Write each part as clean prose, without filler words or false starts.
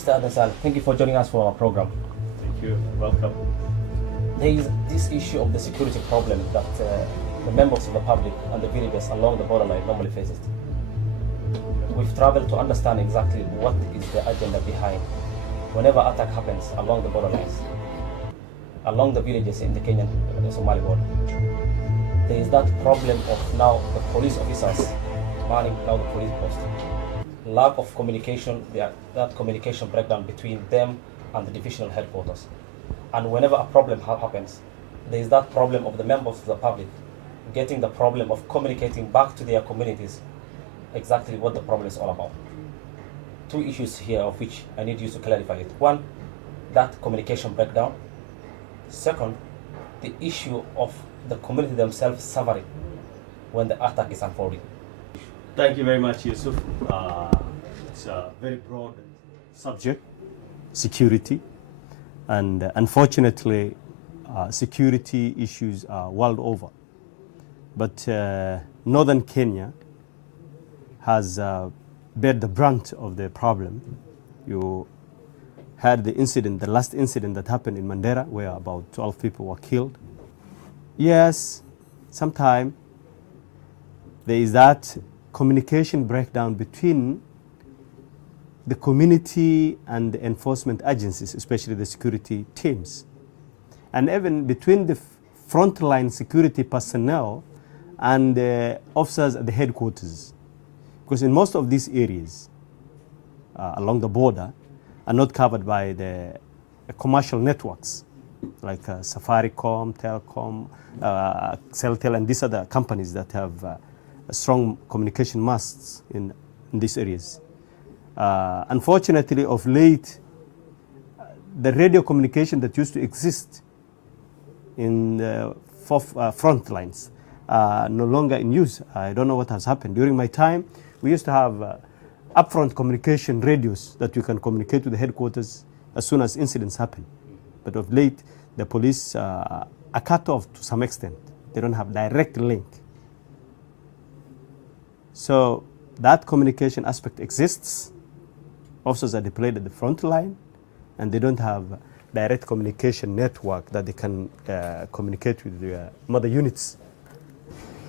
Mr. Adensal, thank you for joining us for our program. Thank you. Welcome. There is this issue of the security problem that the members of the public and the villagers along the borderline normally faces. We've traveled to understand exactly what is the agenda behind whenever attack happens along the borderlines, along the villages in the Kenyan and Somali border. There is that problem of now the police officers manning now the police post. Lack of communication, that communication breakdown between them and the divisional headquarters. And whenever a problem happens, there is that problem of the members of the public getting the problem of communicating back to their communities exactly what the problem is all about. Two issues here of which I need you to clarify it. One, that communication breakdown. Second, the issue of the community themselves suffering when the attack is unfolding. Thank you very much, Yusuf. It's a very broad subject, security. And unfortunately, security issues are world over. But northern Kenya has bear the brunt of the problem. You had the incident, the last incident that happened in Mandera, where about 12 people were killed. Yes, sometimes there is that communication breakdown between the community and the enforcement agencies, especially the security teams, and even between the frontline security personnel and the officers at the headquarters. Because in most of these areas along the border are not covered by the commercial networks like Safaricom, Telcom, Celtel, and these other companies that have strong communication masts in these areas. Unfortunately, of late, the radio communication that used to exist in the front lines no longer in use. I don't know what has happened. During my time, we used to have upfront communication radios that you can communicate with the headquarters as soon as incidents happen. But of late, the police are cut off to some extent. They don't have direct link. So that communication aspect exists. Officers are deployed at the front line, and they don't have direct communication network that they can communicate with the mother units.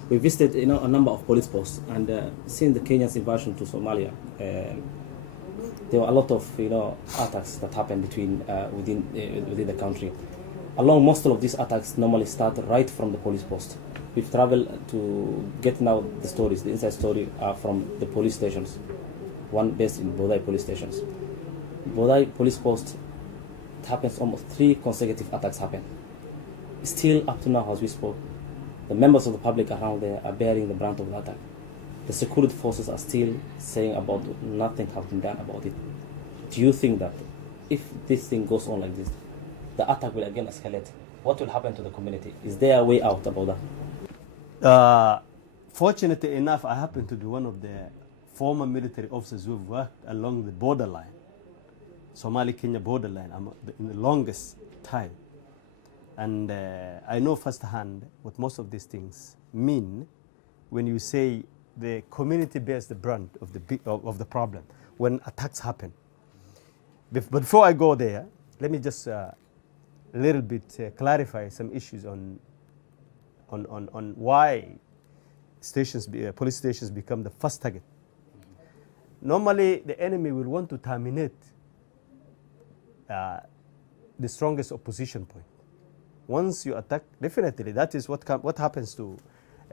We visited a number of police posts, and since the Kenyan's invasion to Somalia, there were a lot of attacks that happened within the country. Along most of these attacks normally start right from the police post. We've traveled to get now the stories, the inside story from the police stations. One based in Bodai police stations. Bodai police post, it happens almost 3 consecutive attacks happen. Still up to now as we spoke, the members of the public around there are bearing the brunt of the attack. The security forces are still saying about nothing has been done about it. Do you think that if this thing goes on like this, the attack will again escalate? What will happen to the community? Is there a way out about that? Fortunately enough, I happen to be one of the former military officers who have worked along the borderline, Somali-Kenya borderline, in the longest time. And I know firsthand what most of these things mean when you say the community bears the brunt of the problem when attacks happen. But before I go there, let me just a little bit clarify some issues on why police stations become the first target. Normally, the enemy will want to terminate the strongest opposition point. Once you attack, definitely that is what happens to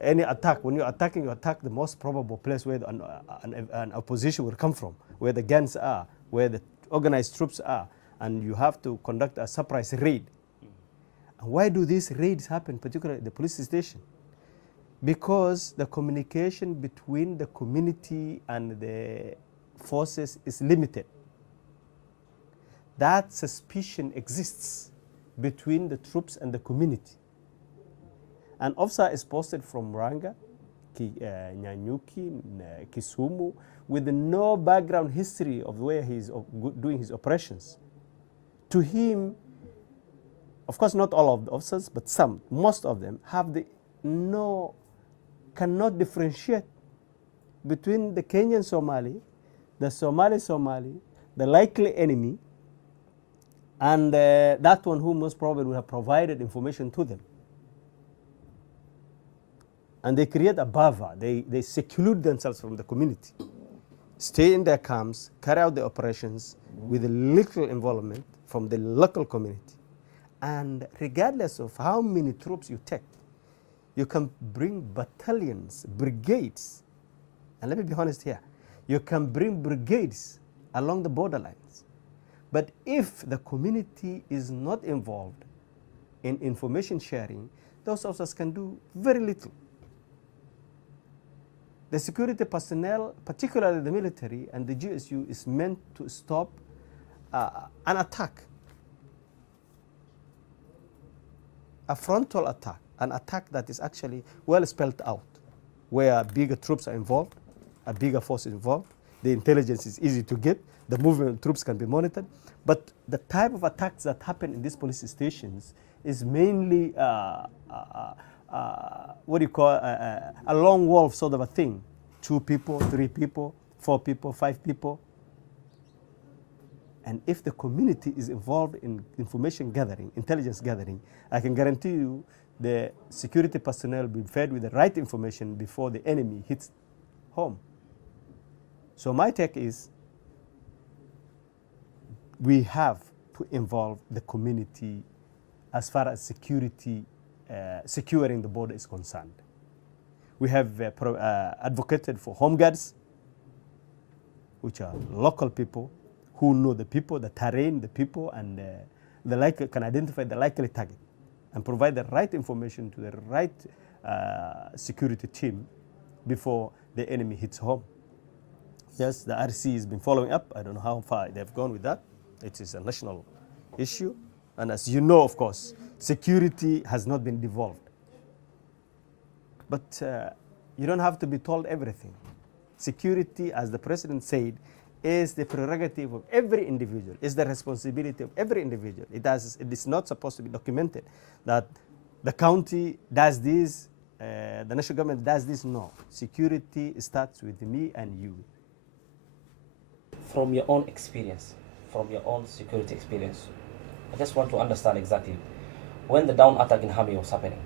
any attack. When you're attacking, you attack the most probable place where an opposition will come from, where the guns are, where the organized troops are, and you have to conduct a surprise raid. And why do these raids happen, particularly at the police station? Because the communication between the community and the forces is limited. That suspicion exists between the troops and the community. An officer is posted from Ranga, Nyanyuki, Kisumu, with no background history of where he's doing his operations. To him, of course not all of the officers, but most of them cannot differentiate between the Kenyan Somali, the Somali Somali, the likely enemy, and that one who most probably would have provided information to them. And they create a buffer. They seclude themselves from the community, stay in their camps, carry out the operations with little involvement from the local community. And regardless of how many troops you take, you can bring battalions, brigades, and let me be honest here, you can bring brigades along the borderlines. But if the community is not involved in information sharing, those officers can do very little. The security personnel, particularly the military and the GSU, is meant to stop an attack, a frontal attack, an attack that is actually well spelled out, where bigger troops are involved, a bigger force is involved, the intelligence is easy to get, the movement of troops can be monitored. But the type of attacks that happen in these police stations is mainly what do you call a lone wolf sort of a thing. 2 people, 3 people, 4 people, 5 people. And if the community is involved in information gathering, intelligence gathering, I can guarantee you the security personnel will be fed with the right information before the enemy hits home. So my take is we have to involve the community as far as security, securing the border is concerned. We have advocated for home guards, which are local people who know the people, the terrain, the people, and can identify the likely target and provide the right information to the right security team before the enemy hits home. Yes, the RC has been following up. I don't know how far they've gone with that. It is a national issue. And as you know, of course, security has not been devolved. But you don't have to be told everything. Security, as the president said, is the prerogative of every individual, is the responsibility of every individual. It is not supposed to be documented that the county does this, the national government does this. No. Security starts with me and you. From your own experience, from your own security experience, I just want to understand exactly when the down attack in Hami was happening,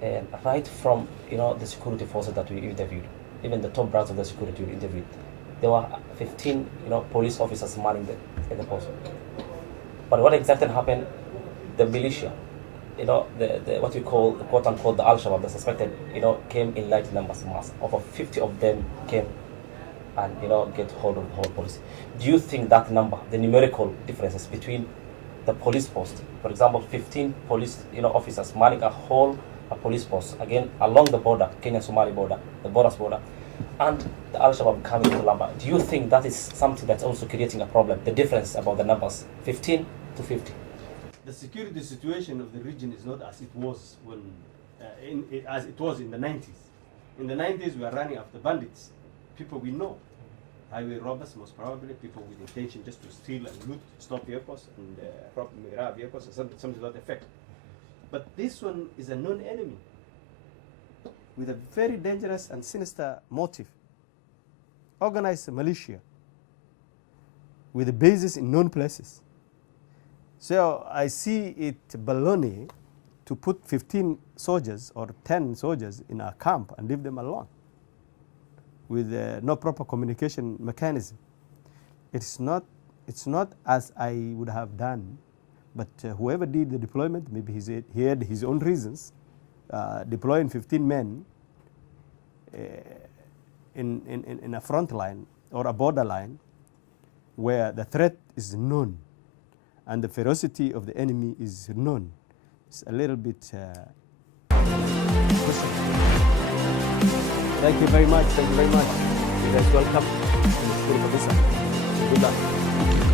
and right from the security forces that we interviewed, even the top brass of the security we interviewed, there were 15 police officers manning the post. But what exactly happened? The militia, the what we call the quote unquote the Alshabab, the suspected, came in large numbers, mass. Over 50 of them came and get hold of the whole police. Do you think that number, the numerical differences between the police post, for example, 15 police officers manning a police post again along the border, Kenya-Somali border, the porous border, and the Alshabab coming to Lamba, do you think that is something that's also creating a problem? The difference about the numbers, 15 to 50. The security situation of the region is not as it was when, as it was in the 90s. In the 90s, we were running after bandits, people we know, highway robbers most probably, people with intention just to steal and loot, stop vehicles and rob vehicles or something to that effect. But this one is a known enemy with a very dangerous and sinister motive. Organized militia with a basis in known places. So I see it baloney to put 15 soldiers or 10 soldiers in a camp and leave them alone with no proper communication mechanism. It's not as I would have done, but whoever did the deployment, maybe he had his own reasons. Deploying 15 men in a front line or a border line where the threat is known and the ferocity of the enemy is known. It's a little bit Thank you very much. Thank you very much. You guys welcome. Good luck.